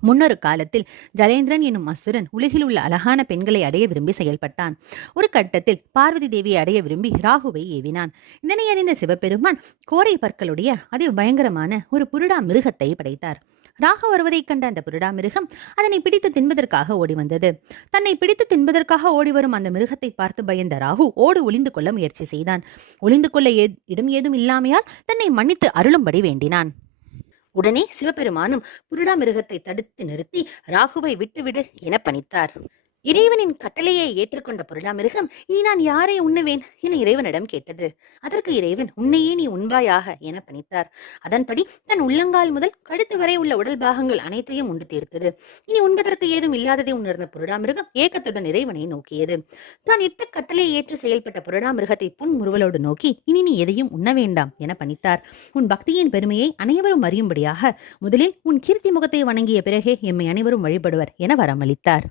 முன்னொரு காலத்தில் ஜலேந்திரன் என்னும் அசுரன் உலகில் உள்ள அழகான பெண்களை அடைய விரும்பி செயல்பட்டான். ஒரு கட்டத்தில் பார்வதி தேவியை அடைய விரும்பி ராகுவை ஏவினான். இதனை அறிந்த சிவபெருமான் கோரை பற்களுடைய அதி பயங்கரமான ஒரு புருடா மிருகத்தை படைத்தார். ராகு வருவதைக் கண்ட அந்த புருடா மிருகம் அதனை பிடித்து தின்பதற்காக ஓடி வந்தது. தன்னை பிடித்து தின்பதற்காக ஓடி வரும் அந்த மிருகத்தை பார்த்து பயந்த ராகு ஓடு ஒளிந்து கொள்ள முயற்சி செய்தான். ஒளிந்து கொள்ள இடம் ஏதும் இல்லாமையால் தன்னை மன்னித்து அருளும்படி வேண்டினான். உடனே சிவபெருமானும் புருடா மிருகத்தை தடுத்து நிறுத்தி ராகுவை விட்டுவிடு என பணித்தார். இறைவனின் கட்டளையை ஏற்றுக்கொண்ட புருடா மிருகம் இனி நான் யாரை உண்ணுவேன் என இறைவனிடம் கேட்டது. அதற்கு இறைவன் உன்னையே நீ உண்பாயாக என பணித்தார். அதன்படி தன் உள்ளங்கால் முதல் கழுத்து வரை உள்ள உடல் பாகங்கள் அனைத்தையும் உண்டு தீர்த்தது. இனி உண்பதற்கு ஏதும் இல்லாததை உணர்ந்த புருடா மிருகம் ஏக்கத்துடன் இறைவனை நோக்கியது. தான் இட்ட கட்டளையை ஏற்று செயல்பட்ட புருடா மிருகத்தை புன்முறுவலோடு நோக்கி இனி நீ எதையும் உண்ண வேண்டாம் என பணித்தார். உன் பக்தியின் பெருமையை அனைவரும் அறியும்படியாக முதலில் உன் கீர்த்தி முகத்தை வணங்கிய பிறகே எம்மை அனைவரும் வழிபடுவர் என வரமளித்தார்.